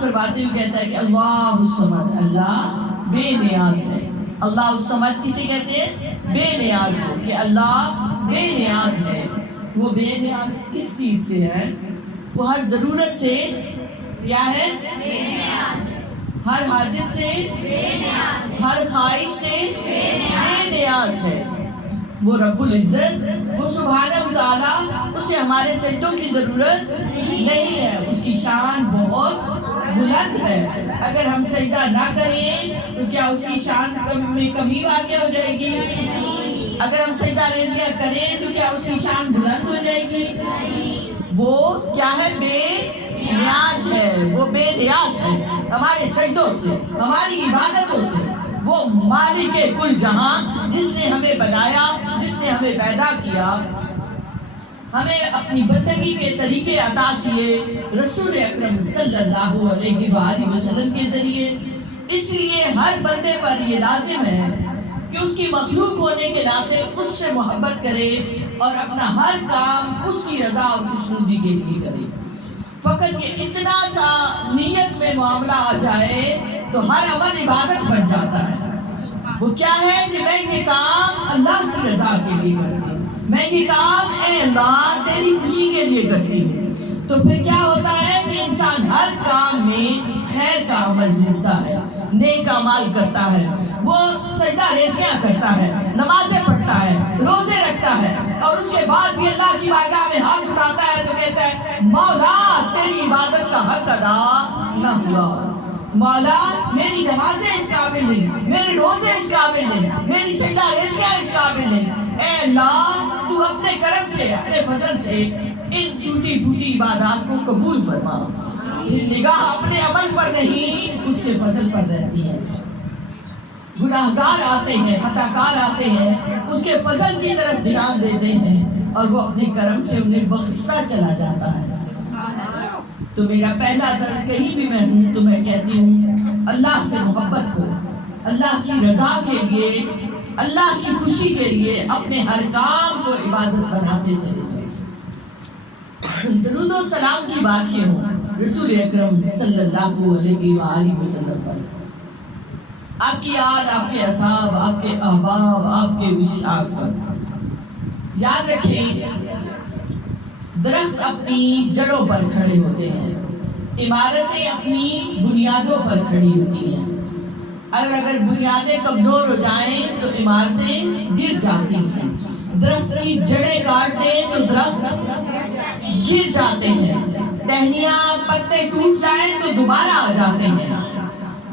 فرماتے ہوئے کہتا ہے کہ اللہ الصمد، اللہ بے نیاز ہے۔ اللہ الصمد کسے کہتے ہیں؟ بے نیاز کو، کہ اللہ بے نیاز ہے۔ وہ بے نیاز کس چیز سے ہے؟ وہ ہر ضرورت سے کیا ہے؟ بے نیاز ہے۔ ہر حاجت سے بے نیاز ہے، ہر خواہش سے بے نیاز ہے۔ وہ رب العزت، وہ سبحانہ وتعالی، اسے ہمارے سجدوں کی ضرورت نہیں ہے۔ اس کی شان بہت بلند ہے۔ اگر ہم سجدہ نہ کریں تو کیا اس کی شان میں کمی واقع ہو جائے گی؟ اگر ہم سجدہ ریزیاں کریں تو کیا اس کی شان بلند ہو جائے گی؟ وہ کیا ہے؟ بے نیاز ہے۔ وہ بے نیاز ہے ہمارے سجدوں سے، ہماری عبادتوں سے۔ وہ مالک کل جہاں، جس نے ہمیں بنایا، جس نے ہمیں پیدا کیا، ہمیں اپنی بندگی کے طریقے عطا کیے رسول اکرم صلی اللہ علیہ وآلہ وسلم کے ذریعے۔ اس لیے ہر بندے پر یہ لازم ہے کہ اس کی مخلوق ہونے کے ناطے اس سے محبت کرے اور اپنا ہر کام اس کی رضا اور خوشنودی کے لیے کرے۔ فقط یہ اتنا سا نیت میں معاملہ آ جائے تو ہر عمل عبادت بن جاتا ہے۔ وہ کیا ہے کہ میں یہ کام اللہ کی رضا کے لیے کرتی ہوں، میں یہ کام اے اللہ تیری خوشی کے لیے کرتی ہوں۔ تو پھر کیا ہوتا ہے کہ انسان ہر کام میں خیر کا عمل جڑتا ہے، نیک اعمال کرتا ہے، وہ سجدہ ریزیاں کرتا ہے، نمازیں پڑھتا ہے، روزے رکھتا ہے، اور اس کے بعد بھی اللہ کی بارگاہ میں ہاتھ اٹھاتا ہے تو کہتا ہے مولا تیری عبادت کا حق ادا نہ ہوا، مولا میری نمازیں اس قابل نہیں، میرے روزے اس قابل نہیں، میری سجدہ ریزیاں اس قابل نہیں۔ اے اللہ تو اپنے کرم سے، اپنے فضل سے ان ٹوٹی پھوٹی عبادات کو قبول فرما۔ نگاہ اپنے عمل پر نہیں، اس کے فضل پر رہتی ہے۔ گناہگار آتے ہیں، خطا کار آتے ہیں، اس کے فضل کی طرف دھیان دیتے ہیں اور وہ اپنے کرم سے انہیں بخشتا چلا جاتا ہے۔ تو میرا پہلا درس کہیں بھی میں ہوں تو میں کہتی ہوں اللہ سے محبت ہو، اللہ کی رضا کے لیے، اللہ کی خوشی کے لیے اپنے ہر کام کو عبادت بناتے چلے جائیں۔ درود و سلام کی باتیں ہوں رسول اکرم صلی اللہ علیہ وآلہ وسلم پر، آپ کی آل، آپ کے اصحاب، آپ کے احباب، آپ کے وشاق پر۔ یاد رکھیں درخت اپنی جڑوں پر کھڑے ہوتے ہیں، عمارتیں اپنی بنیادوں پر کھڑی ہوتی ہیں۔ اگر بنیادیں کمزور ہو جائیں تو عمارتیں گر جاتی ہیں۔ درخت کی جڑیں کاٹ دیں تو درخت گر جاتے ہیں، ٹہنیاں پتے ٹوٹ جائیں تو دوبارہ آ جاتے ہیں،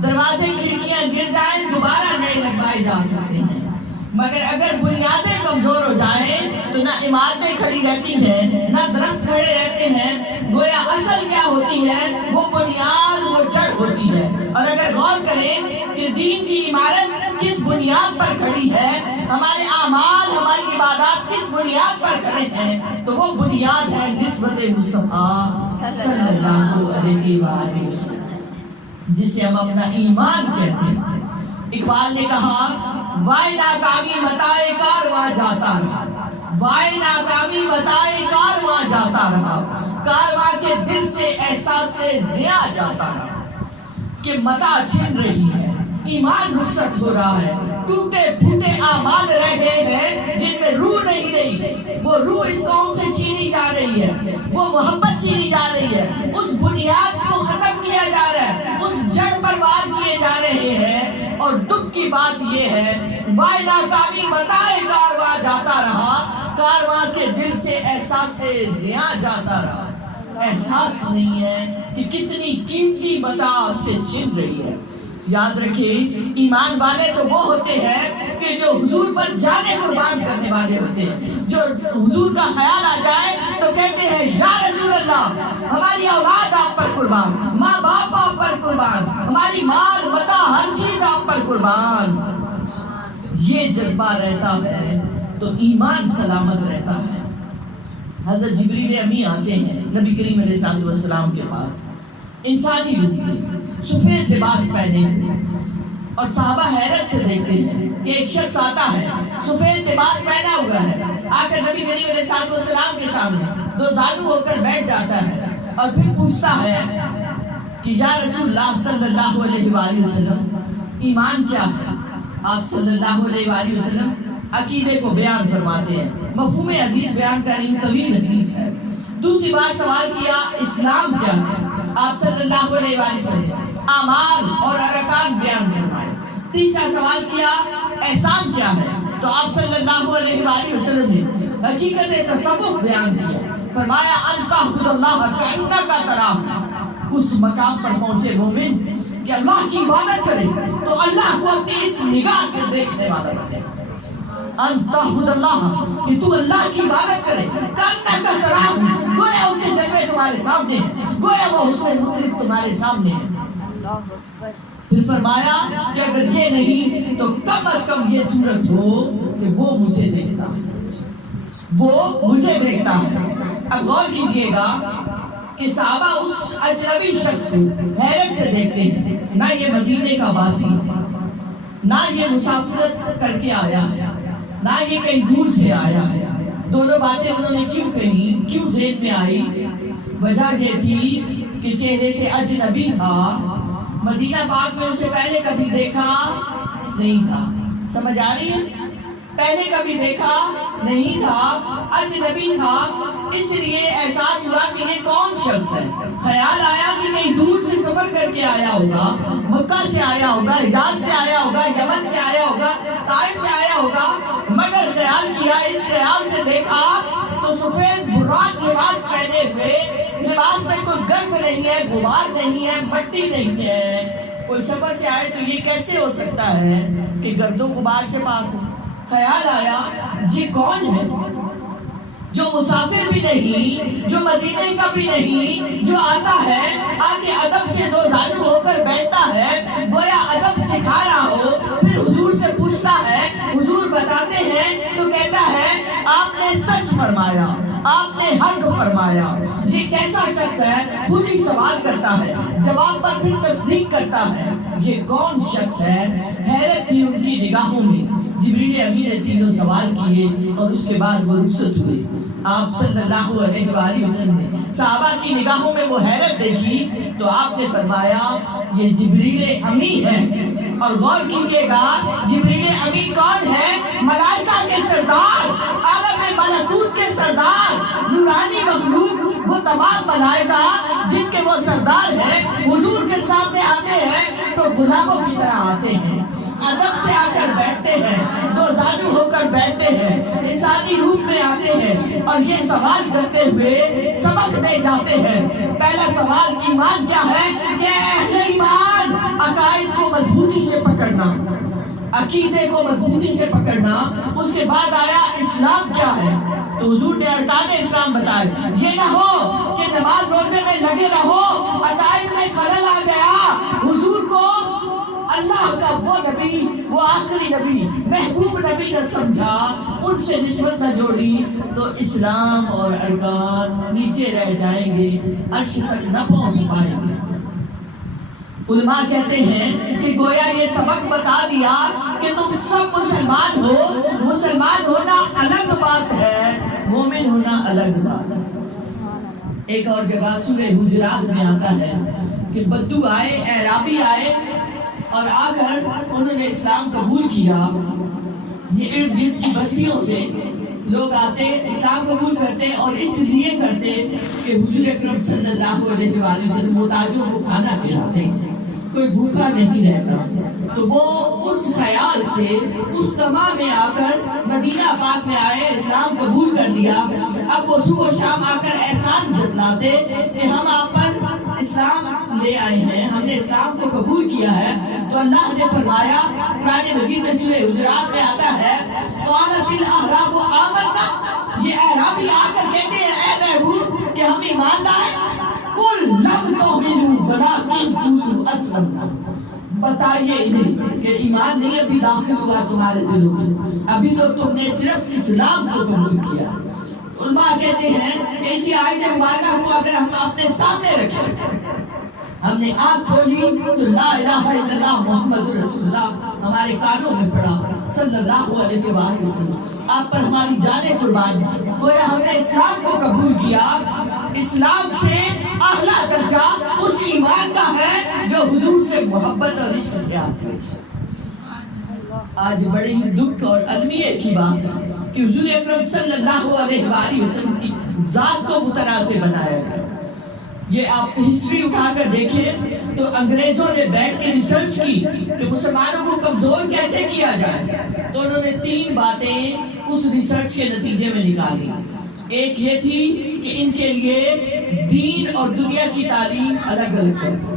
دروازے کھڑکیاں گر جائیں دوبارہ نئے لگوائے جا سکتے ہیں۔ مگر اگر بنیادیں کمزور ہو جائیں تو نہ عمارتیں کھڑی رہتی ہیں، نہ درخت کھڑے رہتے ہیں۔ گویا اصل کیا ہوتی ہے؟ وہ بنیاد، وہ جڑ ہوتی ہے۔ اور اگر غور کریں کہ دین کی عمارت کس بنیاد پر کھڑی ہے، ہمارے اعمال، ہماری عبادات کس بنیاد پر کھڑے ہیں، تو وہ بنیاد ہے نسبت مصطفیٰ صلی اللہ علیہ وآلہ وسلم، جسے ہم اپنا ایمان کہتے ہیں۔ اقبال نے کہا وائے ناکامی متائے کارواں جاتا رہا، وائے ناکامی متائے کارواں جاتا رہا، کارواں کے دل سے احساس ضیاء جاتا رہا۔ کہ متا چھن رہی ہے، ایمان رخصت ہو رہا ہے، ٹوٹے پھوٹے اعمال رہ گئے ہیں جن میں روح نہیں رہی، وہ روح اس قوم سے چھینی جا رہی ہے، وہ محبت چھینی جا رہی ہے، اس بنیاد کو ختم کیا جا رہا ہے، اس جڑ پر وار کیے جا رہے ہیں۔ اور دکھ کی بات یہ ہے وائے ناکامی متائے کارواں جاتا رہا، کارواں کے دل سے احساس ضیاء جاتا رہا۔ احساس نہیں ہے کہ کتنی قیمتی متاع آپ سے چھن رہی ہے۔ یاد رکھیں ایمان والے تو وہ ہوتے ہیں کہ جو حضور پر جانے قربان کرنے والے ہوتے ہیں، جو حضور کا خیال آ جائے تو کہتے ہیں یا رسول اللہ ہماری اولاد آپ پر قربان، ماں باپ آپ پر قربان، ہماری مال متاع ہر چیز آپ پر قربان۔ یہ جذبہ رہتا ہے تو ایمان سلامت رہتا ہے۔ حضرت جبریل امی آتے ہیں نبی کریم علیہ السلام کے پاس، انسانی روپ میں سفید لباس پہنے ہوئے، اور صحابہ حیرت سے دیکھتے ہیں کہ ایک شخص آتا ہے سفید لباس پہنا ہوا ہے، آ کر نبی کریم علیہ السلام کے سامنے دو زانو ہو کر بیٹھ جاتا ہے اور پھر پوچھتا ہے کہ یا رسول اللہ صلی اللہ علیہ وآلہ وسلم ایمان کیا ہے؟ آپ صلی اللہ علیہ وآلہ وسلم عقیدے کو بیان فرماتے ہیں، مفہوم حدیث بیان کر رہی، طویل حدیث ہے۔ دوسری بات سوال کیا اسلام کیا ہے؟ آپ صلی اللہ علیہ وآلہ وسلم اعمال اور ارکان بیان فرمائے۔ تیسرا سوال کیا احسان کیا ہے؟ تو آپ صلی اللہ علیہ وآلہ وسلم نے حقیقت تصوف بیان کیا، فرمایا ان تعبد اللہ کأنک تراہ۔ اس مقام پر پہنچے مومن کہ اللہ کی عبادت کرے تو اللہ کو اپنی اس نگاہ سے دیکھنے والا بنے۔ ان تعبد اللہ، کہ تو اللہ کی عبادت کرے کأنک تراہ، گویا اس کے جلوے تمہارے سامنے ہیں، گویا وہ حسن مطلق تمہارے سامنے ہے۔ پھر فرمایا کہ اگر یہ نہیں تو کم از کم یہ صورت ہو کہ وہ مجھے دیکھتا ہے، وہ مجھے دیکھتا ہے۔ اب غور کیجئے گا کہ صحابہ اس اجنبی شخص کو حیرت سے دیکھتے ہیں، نہ یہ مدینے کا واسی ہے، نہ یہ مسافرت کر کے آیا ہے، نہ یہ کہیں دور سے آیا ہے۔ دونوں باتیں انہوں نے کیوں کہی، کیوں ذہن میں آئی؟ وجہ یہ تھی کہ چہرے سے اجنبی تھا، مدینہ پاک میں اسے پہلے کبھی دیکھا نہیں تھا۔ سمجھ آ رہی ہے؟ پہلے کبھی دیکھا نہیں تھا، اجنبی تھا، اس لیے احساس ہوا کہ یہ کون شخص ہے۔ خیال آیا کہ کہیں دور سے سفر کر کے آیا ہوگا، مکہ سے آیا ہوگا، حجاز سے آیا ہوگا، یمن سے آیا ہوگا، طائف سے آیا ہوگا، مگر خیال کیا، اس خیال سے دیکھا تو سفید براق لباس پہنے ہوئے، لباس میں کوئی گرد نہیں ہے، غبار نہیں ہے، مٹی نہیں ہے۔ کوئی سفر سے آئے تو یہ کیسے ہو سکتا ہے کہ گرد و غبار سے پاک ہو؟ خیال آیا یہ کون ہے جو مسافر بھی نہیں، جو مدینے کا بھی نہیں، جو آتا ہے آگے ادب سے دو زانو ہو کر بیٹھتا ہے، گویا ادب سکھا رہا ہو، پھر حضور سے پوچھتا ہے، حضور بتاتے ہیں تو کہتا ہے آپ نے سچ فرمایا، آپ نے حق فرمایا۔ یہ کیسا شخص ہے؟ خود ہی سوال کرتا ہے، جواب پر پھر تصدیق کرتا ہے، یہ کون شخص ہے؟ حیرت تھی ان کی نگاہوں میں۔ جبریل امین نے تینوں سوال کیے اور اس کے بعد وہ رخصت ہوئے۔ آپ صلی اللہ علیہ وآلہ وسلم نے صحابہ کی نگاہوں میں وہ حیرت دیکھی تو آپ نے فرمایا یہ جبریل امی ہے۔ اور غور کیجئے گا جبریل امی کون ہے؟ ملائکہ کے سردار، عالم ملکوت کے سردار، نورانی مخلوق، وہ تمام ملائکہ جن کے وہ سردار ہیں، حضور کے سامنے آتے ہیں تو غلاموں کی طرح آتے ہیں، ادب سے آ کر بیٹھتے ہیں، دو زانو ہو کر بیٹھتے ہیں، انسانی روپ میں آتے ہیں اور یہ سوال کرتے ہوئے سبق دے جاتے ہیں۔ پہلا سوال ایمان کیا ہے؟ کہ اہل ایمان عقائد کو مضبوطی سے پکڑنا، عقیدے کو مضبوطی سے پکڑنا۔ اس کے بعد آیا اسلام کیا ہے؟ تو حضور نے ارکان اسلام بتائے۔ یہ نہ ہو کہ نماز روزے میں لگے رہو، عقائد میں خلل آ گیا، حضور کو اللہ کا وہ نبی، وہ آخری نبی، محبوب نبی نہ سمجھا، ان سے نسبت نہ جوڑی تو اسلام اور ارکان نیچے رہ جائیں گے، عرش تک نہ پہنچ پائیں گے۔ علماء کہتے ہیں کہ گویا یہ سبق بتا دیا کہ تم سب مسلمان ہو، مسلمان ہونا الگ بات ہے، مومن ہونا الگ بات ہے۔ ایک اور جگہ سورہ حجرات میں آتا ہے کہ بدو آئے، اعرابی آئے اور آ کر انہوں نے اسلام قبول کیا۔ یہ ارد گرد کی بستیوں سے لوگ آتے، اسلام قبول کرتے اور اس لیے کرتے کہ حضور اکرم صلی اللہ علیہ وآلہ وسلم محتاجوں کو کھانا کھلاتے ہیں، کوئی بھوکا نہیں رہتا۔ تو وہ اس خیال سے اس تمام میں آ کر مدینہ پاک میں آئے، اسلام قبول کر لیا۔ اب وہ صبح و شام آ کر احسان جتلاتے کہ ہم آپ پر اسلام لے آئے ہیں، ہم نے اسلام کو قبول کیا ہے۔ تو اللہ نے فرمایا قرآن مجید میں سورہ حجرات میں آتا ہے قالت الاعراب آمنا، یہ اعرابی آ کر کہتے ہیں اے محبوب کہ ہم ایمان لائے، قل لم تؤمنوا ولکن قولوا اسلمنا، بتائیے انہیں کہ ایمان نہیں ابھی داخل ہوا تمہارے دلوں میں، ابھی تو تم نے صرف اسلام کو قبول کیا۔ علماء کہتے ہیں کہ اسی آیت مبارکہ کو اگر ہم اپنے سامنے رکھیں، ہم نے آنکھ کھولی تو لا الہ الا اللہ محمد رسول اللہ ہمارے کانوں میں پڑا صلی اللہ علیہ وسلم، آپ پر ہماری جانیں قربان ہیں۔ گویا ہم نے اسلام کو قبول کیا، اسلام سے اعلیٰ درجہ اس ایمان کا ہے جو حضور سے محبت اور عشق سے آتی ہے۔ آج بڑے ہی دکھ اور المیہ کی بات ہے کہ حضور اکرم صلی اللہ علیہ وآلہ وسلم کی ذات کو متنازع بنایا گیا۔ یہ آپ ہسٹری اٹھا کر دیکھیں تو انگریزوں نے بیٹھ کے ریسرچ کی کہ مسلمانوں کو کمزور کیسے کیا جائے، تو انہوں نے 3 باتیں اس ریسرچ کے نتیجے میں نکالی۔ ایک یہ تھی کہ ان کے لیے دین اور دنیا کی تعلیم الگ الگ کر دو۔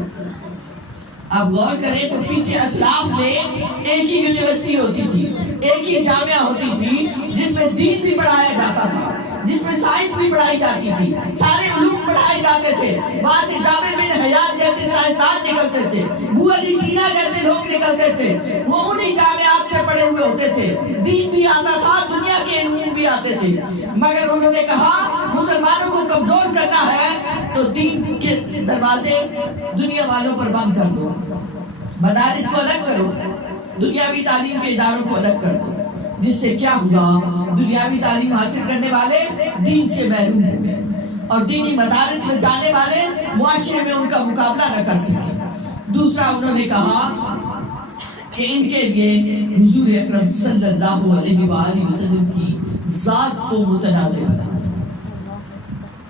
آپ غور کریں تو پیچھے اسلاف میں ایک ہی یونیورسٹی ہوتی تھی، ایک ہی جامعہ ہوتی تھی جس میں دین بھی پڑھایا جاتا تھا، جس میں سائنس بھی پڑھائی جاتی تھی، سارے علوم پڑھائے جاتے تھے۔ وہاں سے جابر بن حیان جیسے سائنسدان نکلتے تھے، ابو علی سینا جیسے لوگ نکلتے تھے، وہ انہی جامعات سے پڑھے ہوئے ہوتے تھے، دین بھی آتا تھا، دنیا کے علوم بھی آتے تھے۔ مگر انہوں نے کہا مسلمانوں کو کمزور کرنا ہے تو دین کے دروازے دنیا والوں پر بند کر دو، مدارس کو الگ کرو، دنیاوی تعلیم کے اداروں کو الگ کر دو۔ جس سے کیا ہوا، دنیاوی تعلیم حاصل کرنے والے دین سے محروم ہو گئے اور دینی مدارس میں جانے والے معاشرے میں ان کا مقابلہ نہ کر سکے۔ دوسرا انہوں نے کہا کہ ان کے لیے حضور اکرم صلی اللہ علیہ وآلہ وسلم کی ذات کو متنازع بنا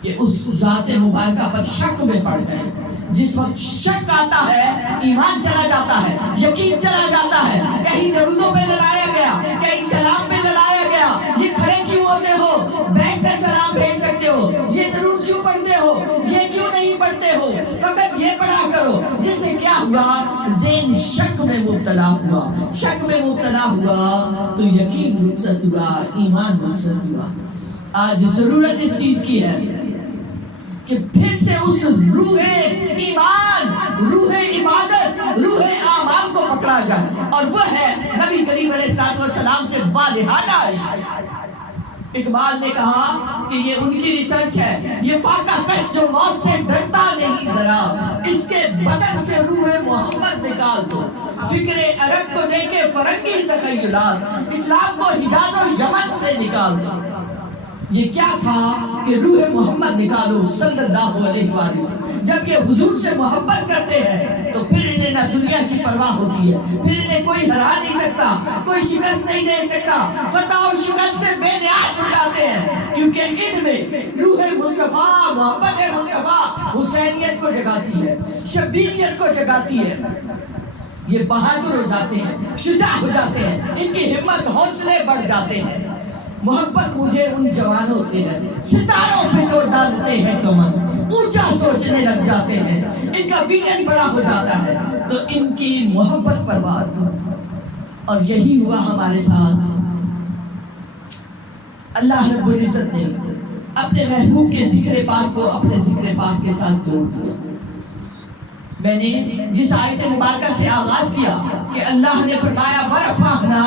کہ اس ذات مبارکہ پر شک میں پڑ جائے۔ جس وقت شک آتا ہے ایمان چلا جاتا ہے، یقین چلا جاتا ہے۔ کہیں درودوں پہ لڑایا گیا، کہیں سلام پہ لڑایا گیا، یہ کھڑے کیوں ہوتے ہو، بیٹھ کر سلام بھیج سکتے ہو، یہ درود کیوں پڑھتے ہو، یہ کیوں نہیں پڑھتے ہو، فقط یہ پڑھا کرو۔ جس سے کیا ہوا، ذہن شک میں مبتلا ہوا، شک میں مبتلا ہوا تو یقین رخصت ہوا، ایمان رخصت ہوا۔ آج ضرورت اس چیز کی ہے کہ پھر سے اس روح ایمان، روح عبادت، روح اعمال کو پکڑا جائے، اور وہ ہے نبی کریم علیہ السلام سے والہانہ عشق۔ اقبال نے کہا کہ یہ ان کی ریسرچ ہے، یہ فاقہ کش جو موت سے ڈرتا نہیں ذرا، اس کے بدن سے روح محمد نکال دو، فکر عرب کو دے کے فرنگی تخیلات، اسلام کو حجاز و یمن سے نکال دو۔ یہ کیا تھا کہ روح محمد نکالو صلی اللہ علیہ وآلہ وسلم۔ جب یہ حضور سے محبت کرتے ہیں تو پھر انہیں نہ دنیا کی پرواہ ہوتی ہے، پھر انہیں کوئی ہرا نہیں سکتا، کوئی شکست نہیں دے سکتا، فتح اور شکست سے بے نیاز ہو جاتے ہیں، کیونکہ ان میں روح مصطفیٰ، محبت مصطفیٰ حسینیت کو جگاتی ہے، شبیلیت کو جگاتی ہے۔ یہ بہادر ہو جاتے ہیں، شجاع ہو جاتے ہیں، ان کی ہمت حوصلے بڑھ جاتے ہیں۔ محبت مجھے ان جوانوں سے ہے، ستاروں پہ جو ڈالتے ہیں کمر، اونچا سوچنے لگ جاتے ہیں، ان کا ویژن بڑا ہو جاتا ہے تو ان کی محبت پر بات ہو۔ اور یہی ہوا ہمارے ساتھ۔ اللہ رب العزت نے اپنے محبوب کے ذکر پاک کو اپنے ذکر پاک کے ساتھ جوڑ دیا۔ میں نے جس آیت مبارکہ سے آغاز کیا کہ اللہ نے فرمایا وَرَفَعْنَا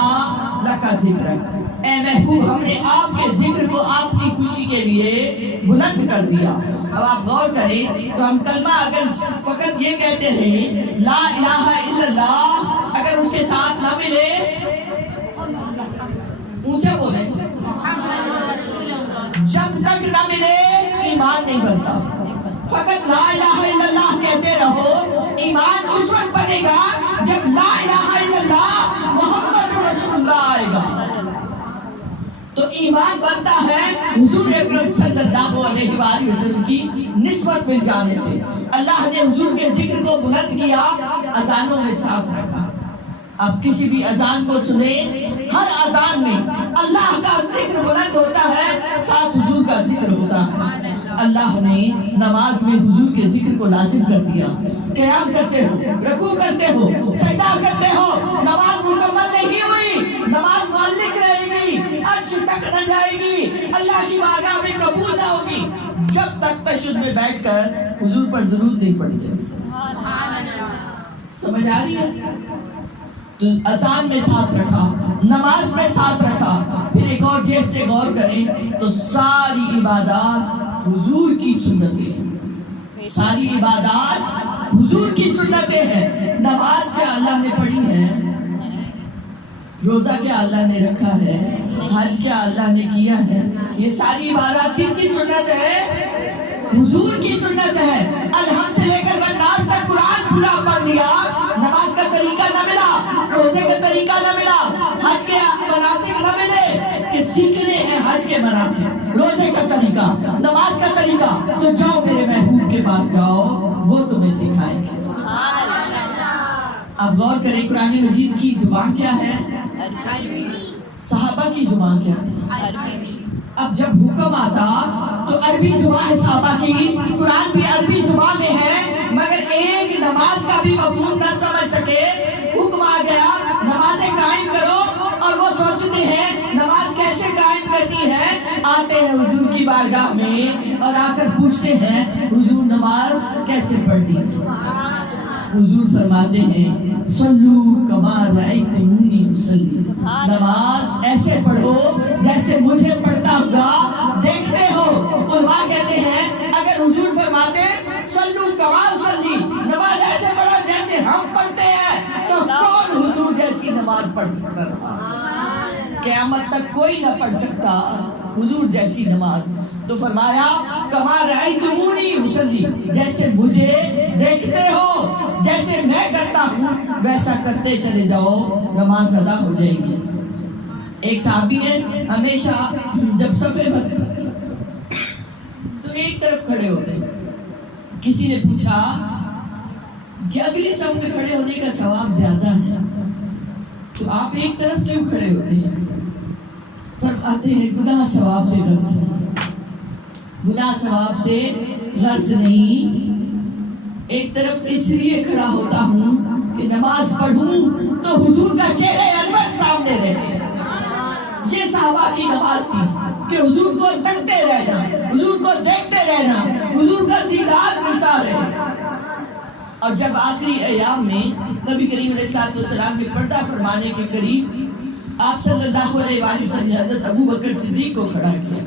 لَكَ ذِكْرَكَ، اے محبوب ہم نے آپ کے ذکر کو آپ کی خوشی کے لیے بلند کر دیا۔ اب آپ غور کریں تو ہم کلمہ اگر فقط یہ کہتے ہیں لا الہ الا اللہ، اگر اس کے ساتھ نہ ملے، اونچا بولیں، جب تک نہ ملے ایمان نہیں بنتا۔ فقط لا الہ الا اللہ کہتے رہو، ایمان اس وقت بنے گا جب لا الہ الا اللہ محمد رسول اللہ آئے گا۔ تو ایمان بنتا ہے حضور اکرم صلی اللہ علیہ وآلہ وسلم کی نسبت مل جانے سے۔ اللہ نے حضور کے ذکر کو بلند کیا، اذانوں میں ساتھ رکھا۔ آپ کسی بھی اذان کو سنیں، ہر اذان میں اللہ کا ذکر بلند ہوتا ہے، ساتھ حضور کا ذکر ہوتا ہے۔ اللہ نے نماز میں حضور کے ذکر کو لازم کر دیا۔ قیام کرتے ہو، رکوع کرتے ہو، سجدہ کرتے ہو، نماز مکمل نہیں ہوئی، نماز معلق رہے گی، عرش تک نہ جائے گی، اللہ کی بارگاہ میں قبول نہ ہوگی جب تک تشہد میں بیٹھ کر حضور پر درود نہیں پڑھتے۔ سمجھ آ رہی ہے؟ تو اذان میں ساتھ رکھا، نماز میں ساتھ رکھا۔ پھر ایک اور جہت سے غور کریں تو ساری عبادات حضور کی سنتیں، ساری عبادات حضور کی سنتیں ہیں۔ نماز کیا اللہ نے پڑھی ہے، روزہ کیا اللہ نے رکھا ہے، حج کیا اللہ نے کیا ہے، یہ ساری عبادات کس کی سنت ہے؟ حضور کی سنت ہے. الحمد سے لے کر والناس تک قرآن پورا پڑھ لیا, نماز کا طریقہ نہ ملا, روزے کا طریقہ نہ ملا, حج کے مناسک نہ ملے کہ سیکھنے ہیں حج کے مناسک, روزے کا طریقہ, نماز کا طریقہ, تو جاؤ میرے محبوب کے پاس جاؤ, وہ تمہیں سکھائیں گے. اب غور کریں قرآن مجید کی زبان کیا ہے؟ صحابہ کی زبان کیا تھی؟ اب جب حکم آتا تو عربی زبان ہے صحابہ کی, قرآن بھی عربی زبان میں ہے, مگر ایک نماز کا بھی مفہوم نہ سمجھ سکے. حکم آ گیا نمازیں قائم کرو, اور وہ سوچتے ہیں نماز کیسے قائم کرنی ہے. آتے ہیں حضور کی بارگاہ میں اور آ کر پوچھتے ہیں حضور نماز کیسے پڑھنی ہے. حضور فرماتے ہیں صلو کما رأیتمونی اصلی, نماز ایسے پڑھو جیسے مجھے پڑھتا ہوا دیکھتے ہو. علماء کہتے ہیں اگر حضور فرماتے صلو کما اصلی, نماز ایسے پڑھو جیسے ہم پڑھتے ہیں, تو کون حضور جیسی نماز پڑھ سکتا ہے؟ قیامت تک کوئی نہ پڑھ سکتا حضور جیسی نماز. تو فرمایا کما رأیتمونی اصلی, جیسے مجھے دیکھتے ہو, جیسے میں کرتا ہوں ویسا کرتے چلے جاؤ, نماز ادا ہو جائے گی. ایک صحابی ہے ہمیشہ جب صفے بنتا تو ایک طرف کھڑے ہوتے. کسی نے پوچھا کہ اگلی صف میں کھڑے ہونے کا ثواب زیادہ ہے تو آپ ایک طرف کیوں کھڑے ہوتے ہیں؟ فرماتے ہیں گناہ ثواب سے غرض نہیں, گناہ ثواب سے غرض نہیں, ایک طرف اس لیے کھڑا ہوتا ہوں کہ نماز پڑھوں تو حضور کا چہرہ انور سامنے رہے. یہ صحابہ کی نماز تھی کہ حضور کو تکتے رہنا, حضور کو دیکھتے رہنا, حضور کا دیدار ملتا رہے. اور جب آخری ایام میں نبی کریم علیہ السلام کے پردہ فرمانے کے قریب آپ صلی اللہ علیہ وآلہ وسلم نے حضرت ابو بکر صدیق کو کھڑا کیا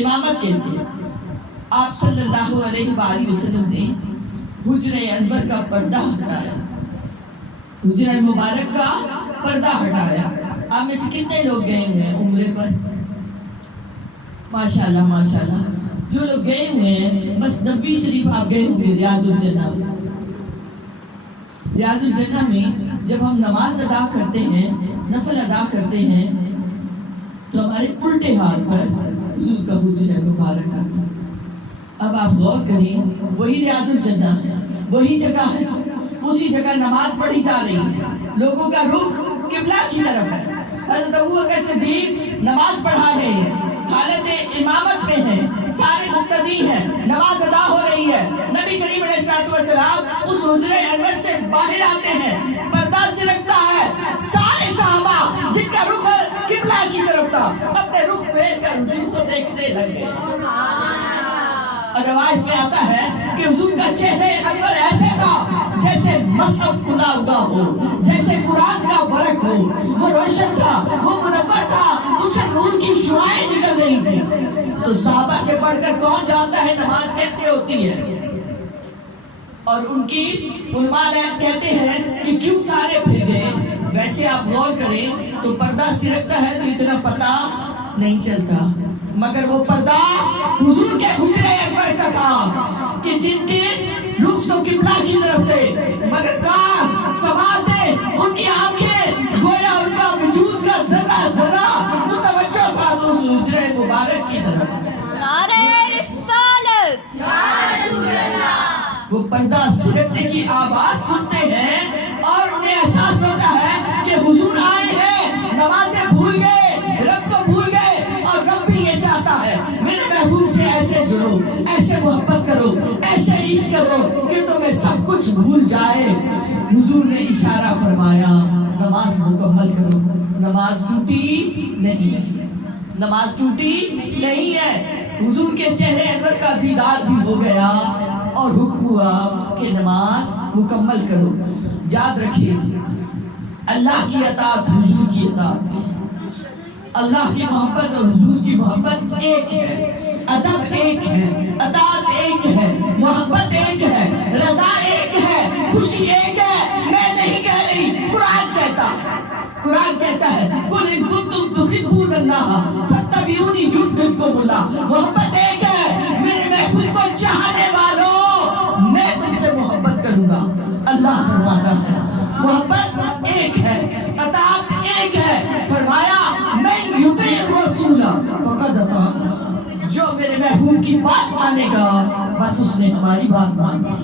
امامت کے لیے. آپ صلی اللہ علیہ وآلہ وسلم نے حجرہ انور کا پردہ ہٹایا, حجرہ مبارک کا پردہ ہٹایا. آپ میں سے کتنے لوگ گئے ہوئے ہیں عمرے پر؟ ماشاءاللہ ماشاءاللہ. جو لوگ گئے ہوئے ہیں بس نبی شریف آپ گئے ہوں گے ریاض الجنہ. ریاض الجنہ میں جب ہم نماز ادا کرتے ہیں, نفل ادا کرتے ہیں, تو ہمارے الٹے ہاتھ پر حضور کا حجرہ مبارک آتا ہے. اب آپ غور کریں, وہی ریاض الجنہ ہے, وہی جگہ ہے, اسی جگہ نماز پڑھی جا رہی ہے, لوگوں کا رخ قبلہ کی طرف ہے. حضرت ابو بکر صدیق نماز پڑھا رہے ہیں, حالت امامت میں ہے, سارے مقتدی ہیں, نماز ادا ہو رہی ہے. نبی کریم علیہ السلام اس حجرہ انور سے باہر آتے ہیں, پردہ سے لگتا ہے. سارے صحابہ جن کا رخ قبلہ کی طرف تھا اپنے رخ پھیر کر حضور کو دیکھنے لگے. اور روایت میں آتا ہے کہ حضور کا چہرہ انور ایسے تھا جیسے مصحف کھلا ہوا ہو, جیسے قرآن کا ورق ہو. وہ روشن تھا, وہ منور تھا, اسے نور کی شعاعیں نکل رہی تھی. تو صحابہ سے پڑھ کر کون جانتا ہے نماز کیسے ہوتی ہے؟ اور ان کی علماء کہتے ہیں کہ کیوں سارے پھر گئے. ویسے آپ غور کریں تو پردہ سرکتا ہے تو اتنا پتہ نہیں چلتا, مگر وہ پردہ حضور کے حجرہ انور کا تھا کہ جن کے رخ تو قبلہ کی طرف تھے, مگر کان سماعتیں, ان کی آنکھیں, گویا ان کا وجود کا ذرہ ذرہ متوجہ تھا تو اس حجرہ مبارک کی طرف. وہ پردہ سرکنے کی آواز سنتے ہیں اور انہیں احساس ہوتا ہے کہ حضور آئے ہیں, نمازیں بھول گئے, رب کو بھول گئے, اور رب بھی یہ چاہتا ہے میرے محبوب سے ایسے جڑو, ایسے محبت کرو, ایسے عشق کرو کہ تمہیں سب کچھ بھول جائے. حضور نے اشارہ فرمایا نماز مکمل کرو, نماز ٹوٹی نہیں ہے, نماز ٹوٹی نہیں ہے. حضور کے چہرے انور کا دیدار بھی ہو گیا اور حکم ہوا کہ نماز مکمل کرو. یاد رکھیے اللہ کی اطاعت حضور کی اطاعت میں, اللہ کی محبت اور حضور کی محبت ایک ہے, ادب ایک ہے, اطاعت ایک ہے, محبت ایک ہے, رضا ایک ہے, خوشی ایک ہے. میں نہیں کہہ رہی, قرآن کہتا ہے, قرآن کہتا ہے قل ان کنتم تحبون اللہ فاتبعونی یحببکم اللہ. محبت ایک ہے, میرے محبوب کو چاہنے والوں میں تم سے محبت کروں گا. اللہ فرماتا ہے محبت ایک ہے، اطاعت ایک ہے. فرمایا من یطیع الرسول فقد اطاع اللہ، جو میرے محبوب کی بات مانے گا بس اس نے ہماری بات مانی.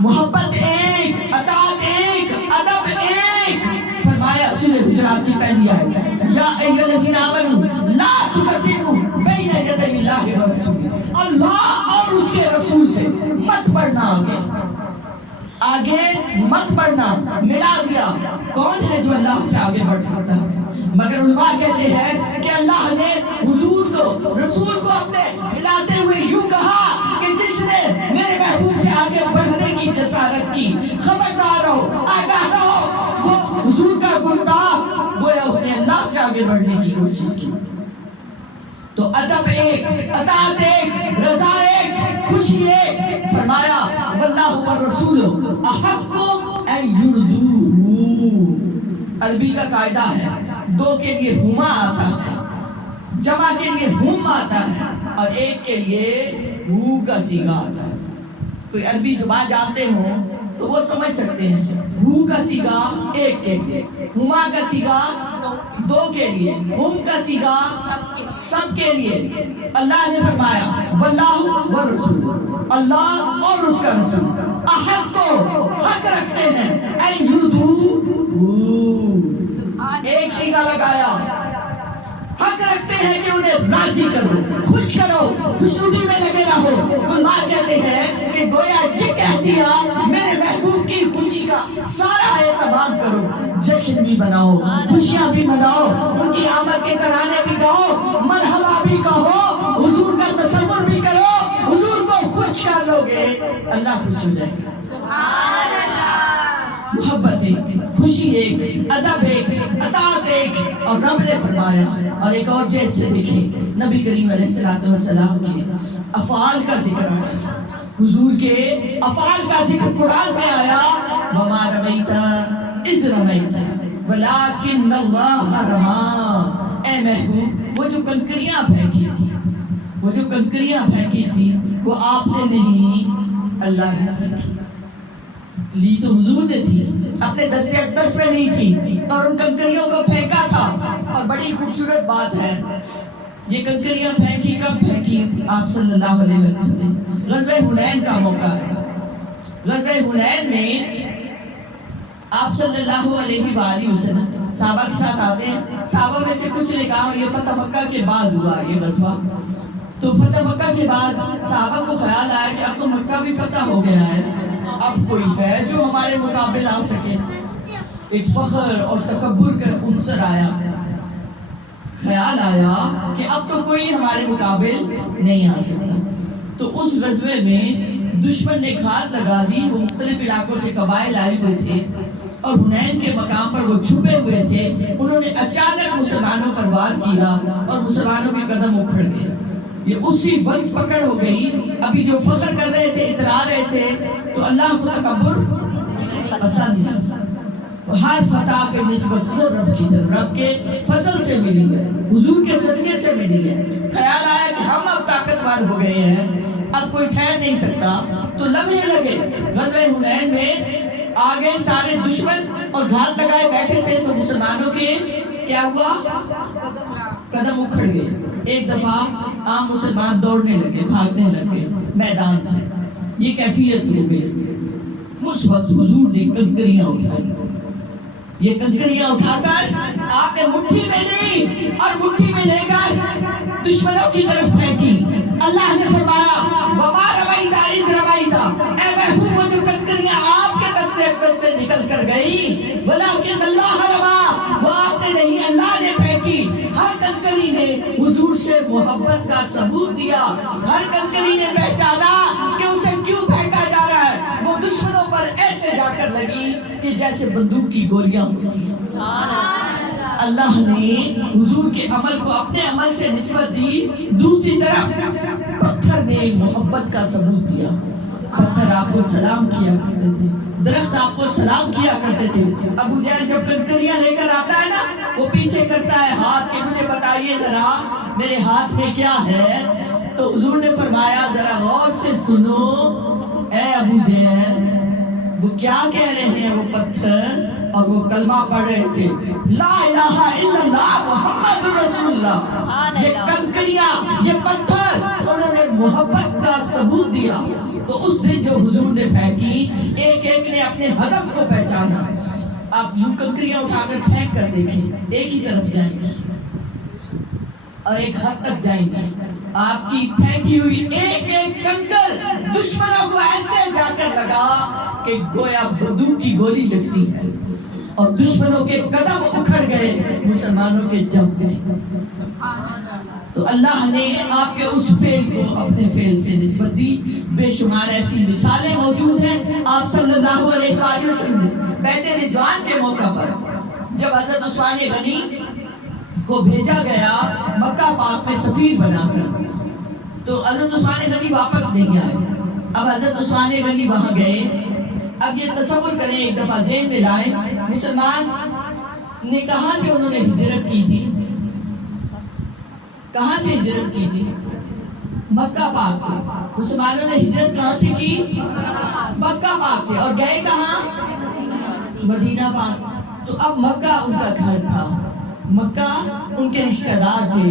محبت ایک، اطاعت ایک، ادب ایک. فرمایا سورہ حجرات کی پہلی آیت یا ایھا الذین آمنوا لا تقدموا بین یدی اللہ ورسولہ، اللہ اور اس کے رسول سے مت بڑھنا آگے مت بڑھنا. ملا دیا کون ہے جو اللہ سے آگے بڑھ سکتا ہے؟ مگر علماء کہتے ہیں کہ اللہ نے حضور کو، رسول کو اپنے ہلاتے ہوئے یوں کہا کہ جس نے میرے محبوب سے آگے بڑھنے کی جسارت کی، خبردار رہو، آگاہ رہو. وہ حضور کا گستاخ گویا اس نے اللہ سے آگے بڑھنے کی کوشش کی. تو ادب ایک، اطاعت ایک، رضا ایک، خوشی ایک. فرمایا واللہ والرسول احق ان یرضوہ. عربی کا قاعدہ ہے دو کے لیے ہما آتا ہے، جمع کے لیے ہم آتا ہے، اور ایک کے لیے ہو کا صیغہ آتا ہے. کوئی عربی زبان جانتے ہوں تو وہ سمجھ سکتے ہیں ہو کا صیغہ ایک کے لیے، ہما کا صیغہ دو کے لیے، ہم کا صیغہ سب کے لیے. اللہ نے فرمایا واللہ والرسول، اللہ اور اس کا رسول احق کو حق رکھتے ہیں ان یرضوہ، ایک صیغہ لگایا، حق رکھتے ہیں کہ انہیں راضی کرو، خوش کرو، خوشنودی میں لگے رہو. علماء کہتے ہیں کہ گویا یہ کہہ دیا میرے محبوب کی خوشی کا سارا اہتمام کرو، جشن بھی مناؤ، خوشیاں بھی مناؤ، ان کی آمد کے ترانے بھی گاؤ، مرحبا بھی کہو، حضور کا تصور بھی کرو. حضور کو خوش کر لو گے اللہ خوش ہو جائے گا. سبحان اللہ. محبت ایک، خوشی ایک، ادب ایک، اطاعت ایک. اور رب نے فرمایا، اور ایک اور جہد سے دیکھیں نبی کریم علیہ السلام کے افعال کا ذکر آیا، حضور کے افعال کا ذکر قرآن میں آیا. وما رمیت اذ رمیت ولکن اللہ رمی. اے محبوب وہ جو کنکریاں پھینکی تھی، وہ جو کنکریاں پھینکی تھی وہ آپ نے نہیں، اللہ نے پھینکی. لی تو حضور نے تھی، اپنے دست اقدس میں نہیں تھی، اور ان کنکریوں کو پھینکا تھا. اور بڑی خوبصورت بات ہے، یہ کنکریاں پھینکی کب پھینکی؟ آپ صلی اللہ علیہ وسلم غزوہ حنین کا موقع ہے. غزوہ حنین میں آپ صلی اللہ علیہ وآلہ وسلم صحابہ کے ساتھ آتے ہیں. صحابہ میں سے کچھ نے کہا یہ فتح مکہ کے بعد ہوا یہ غزوہ. تو فتح مکہ کے بعد صحابہ کو خیال آیا کہ اب تو مکہ بھی فتح ہو گیا ہے، اب کوئی ہے جو ہمارے مقابل آ سکے. ایک فخر اور تکبر کا عنصر آیا. خیال آیا کہ اب تو کوئی ہمارے مقابل نہیں آ سکتا. تو اس غزوے میں دشمن نے گھات لگا دی. وہ مختلف علاقوں سے قبائل آئے ہوئے تھے اور حنین کے مقام پر وہ چھپے ہوئے تھے. انہوں نے اچانک مسلمانوں پر وار کیا اور مسلمانوں کے قدم اکھڑ گئے. یہ اسی وقت پکڑ ہو گئی. ابھی جو فخر کر رہے تھے، اترا رہے تھے، تو اللہ کو تکبر پسند ہے. تو ہر فتح کے نسبت تو رب کی طرف، رب کے فضل سے ملی ہے، حضور کے صدقے سے ملی ہے. خیال آیا کہ ہم اب طاقتور ہو گئے ہیں، اب کوئی ٹھہر نہیں سکتا. تو لمحے لگے. غزوہ حنین میں آگے سارے دشمن اور گھات لگائے بیٹھے تھے، تو مسلمانوں کے کیا ہوا؟ قدم اکھڑ گئے. ایک دفعہ عام مسلمان دوڑنے لگے، بھاگنے لگے میدان سے. یہ کیفیت ہو گئی. اس وقت حضور نے کنکریاں اٹھائی. یہ کنکریاں اٹھا کر آپ نے مٹھی میں لی اور مٹھی میں لے کر دشمنوں کی طرف پھینکی. اللہ نے فرمایا وما رمیت اذ رمیت، اے محبوب وہ جو کنکریاں آپ کے دست اقدس سے نکل کر گئی، ولکن اللہ رمی، وہ آپ نے نہیں اللہ نے پھینکی. ہر کنکری نے حضور سے محبت کا ثبوت دیا. ہر کنکری نے پہچانا کہ اسے کیوں پھینکا جا رہا ہے. وہ دشمنوں پر ایسے جا کر لگی کہ جیسے بندوق کی گولیاں ہوتی ہیں. اللہ نے حضور کے عمل کو اپنے عمل سے نسبت دی. دوسری طرف پتھر نے محبت کا ثبوت دیا. پتھر آپ کو سلام کیا کرتے تھے، درخت آپ کو سلام کیا کرتے تھے. ابو جہل جب کنکریاں لے کر آتا ہے نا، وہ پیچھے کرتا ہے ہاتھ کہ مجھے بتائیے ذرا میرے ہاتھ میں کیا ہے. تو حضور نے فرمایا ذرا غور سے سنو اے ابو جہل، وہ کیا کہہ رہے ہیں وہ پتھر، اور وہ کلمہ پڑھ رہے تھے لا الہ الا اللہ محمد رسول اللہ۔ یہ کنکریاں، یہ پتھر انہوں نے محبت کا ثبوت دیا۔ تو اس دن جو حضور نے پھینکی، ایک ایک نے اپنے ہدف کو پہچانا۔ آپ یوں کنکریاں اٹھا کر پھینک کر دیکھیں، ایک ہی طرف جائیں گی اور ایک حد تک جائیں گے۔ آپ کی پھینکی ہوئی ایک ایک کنکر دشمنوں کو ایسے جا کر لگا کہ گویا بندوق کی گولی لگتی ہے، اور دشمنوں کے قدم اکھڑ گئے، مسلمانوں کے جم گئے۔ تو اللہ نے آپ کے اس فعل کو اپنے فعل سے نسبت دی۔ بے شمار ایسی مثالیں موجود ہیں۔ آپ صلی اللہ علیہ وآلہ وسلم نے بیعت رضوان کے موقع پر جب حضرت عثمان غنی کو بھیجا گیا مکہ پاک میں سفیر بنا کر، تو حضرت عثمان غنی واپس نہیں آئے۔ اب حضرت عثمان غنی وہاں گئے۔ اب یہ تصور کریں، ایک دفعہ ذہن میں لائیں، مسلمان نے کہاں سے انہوں نے ہجرت کی تھی؟ کہاں سے ہجرت کی تھی؟ مکہ پاک سے۔ مسلمانوں نے ہجرت کہاں سے کی؟ مکہ پاک سے۔ اور گئے کہاں؟ مدینہ پاک۔ تو اب مکہ ان کا گھر تھا، مکہ ان کے رشتہ دار تھے،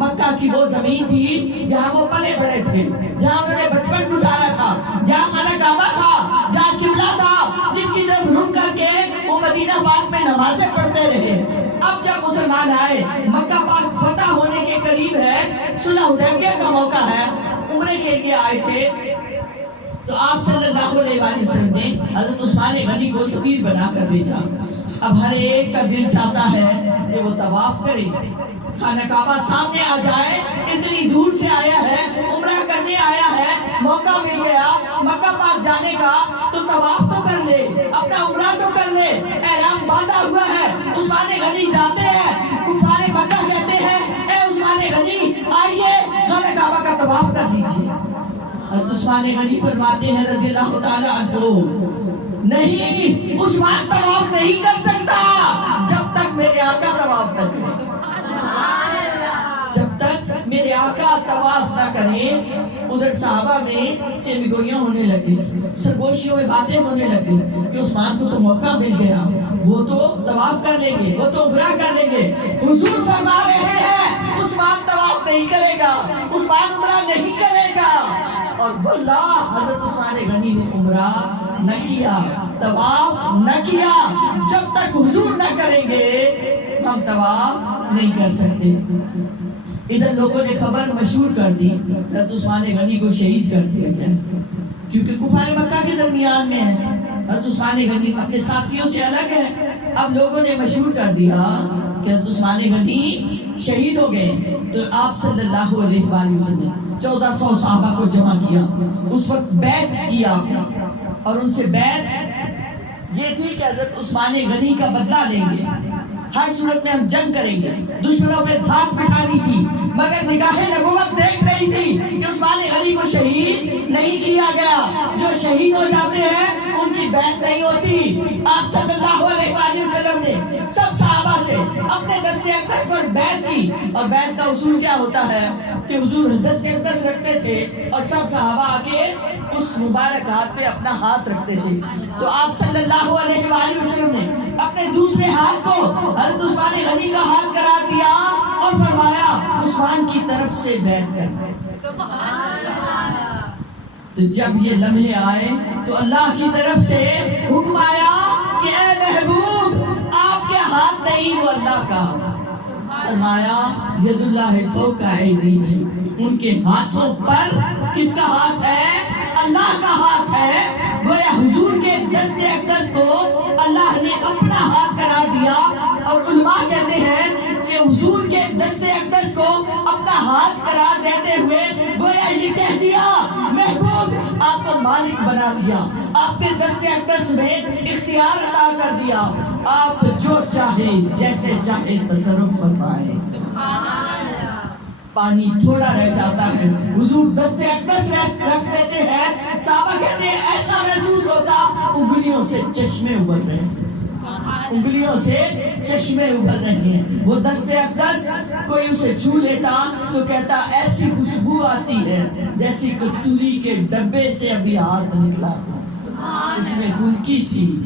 مکہ کی وہ زمین تھی جہاں وہ پلے بڑے تھے، جہاں انہوں نے بچپن گزارا تھا، جہاں خانہ کعبہ تھا، جہاں قبلہ تھا، جس کی طرف رخ کر کے وہ مدینہ پاک میں نمازیں پڑھتے رہے۔ اب جب مسلمان آئے، مکہ پاک فتح ہونے کے قریب ہے، صلح حدیبیہ کا موقع ہے، عمرے کے لیے آئے تھے، تو آپ صلی اللہ علیہ وآلہ وسلم نے حضرت عثمان غنی کو سفیر بنا کر بھیجا۔ اب ہر ایک کا دل چاہتا ہے کہ وہ طواف کرے، خانہ کعبہ سامنے آ جائے، اتنی دور سے آیا ہے، عمرہ کرنے آیا ہے، موقع مل گیا مکہ پاک جانے کا، تو طواف تو کر لے، اپنا عمرہ تو کر لے، احرام باندھا ہوا ہے۔ عثمان غنی جاتے ہیں، کفار مکہ کہتے ہیں اے عثمان غنی آئیے خانہ کعبہ کا طواف کر لیجیے۔ حضرت عثمان غنی فرماتے ہیں رضی اللہ تعالیٰ عنہ، نہیں، عثمان طواف نہیں کر سکتا جب تک میرے آقا طواف نہ کرے، جب تک میرے آقا طواف نہ کرے۔ ادھر صحابہ میں چمگوئیاں ہونے لگی، سرگوشیوں میں باتیں ہونے لگی کہ عثمان کو تو موقع مل گیا، وہ تو طواف کر لیں گے، وہ تو عمرہ کر لیں گے۔ حضور فرما رہے ہیں عثمان طواف نہیں کرے گا، عثمان عمرہ نہیں کرے گا۔ اور واللہ حضرت عثمان غنی نے عمرہ نہ کیا، طواف نہ کیا۔ جب تک حضور نہ کریں گے ہم طواف نہیں کر سکتے۔ ادھر لوگوں نے خبر مشہور کر دی حضرت عثمان غنی کو شہید کر دیا گیا، کیونکہ کفار مکہ کے درمیان میں ہے، حضرت عثمان غنی اپنے ساتھیوں سے الگ ہے۔ اب لوگوں نے مشہور کر دیا کہ حضرت عثمان غنی شہید ہو گئے۔ تو آپ صلی اللہ علیہ وآلہ وسلم 1400 صحابہ کو جمع کیا، اس وقت بیعت کیا، اور ان سے بیعت یہ تھی کہ حضرت عثمان غنی کا بدلہ لیں گے، ہر صورت میں ہم جنگ کریں گے۔ دشمنوں پہ دھاک بٹھانی تھی، مگر نگاہ نبوت دیکھ رہی تھی کہ عثمان غنی کو شہید نہیں کیا گیا۔ جو شہید ہو جاتے ہیں ان کی بیعت نہیں ہوتی۔ آپ صلی اللہ علیہ وآلہ وسلم نے سب صحابہ سے اپنے دست اقدس پر بیعت کی، اور بیعت کا اصول کیا ہوتا ہے کہ حضور دست اقدس رکھتے تھے اور سب صحابہ آ کے اس مبارک ہاتھ پہ اپنا ہاتھ رکھتے تھے۔ تو آپ صلی اللہ علیہ وآلہ وسلم نے اپنے دوسرے ہاتھ کو حضرت عثمان غنی کا ہاتھ قرار دیا اور فرمایا عثمان کی طرف سے بیعت کرنا۔ تو جب یہ لمحے آئے تو اللہ کی طرف سے حکم آیا کہ اے محبوب آپ کے ہاتھ نہیں، وہ اللہ کا ہاتھ۔ فرمایا ید اللہ فوق ایدیہم، ان کے ہاتھوں پر کس کا ہاتھ ہے؟ اللہ کا ہاتھ ہے۔ گویا حضور کے دست اقدس کو اللہ نے اپنا ہاتھ قرار دیا، اور علماء کہتے ہیں کہ حضور کے دست اقدس کو اپنا ہاتھ قرار دیتے ہوئے گویا یہ کہہ دیا محبوب آپ کو مالک بنا دیا، آپ کے دست اقدس میں اختیار عطا کر دیا، آپ جو چاہے جیسے چاہے تصرف فرمائے۔ پانی تھوڑا رہ جاتا ہے، حضور دست اقدس رکھ دیتے ہیں، صحابہ کہتے ہیں ایسا محسوس ہوتا انگلیوں سے چشمے ابل رہے ہیں۔ انگلیوں سے چشمے ابھر رہے ہیں. وہ دست اقدس کوئی اسے چھو لیتا تو کہتا ایسی خوشبو آتی ہے جیسی کستوری کے ڈبے سے ابھی ہاتھ نکلا. اس میں پھلکی تھی.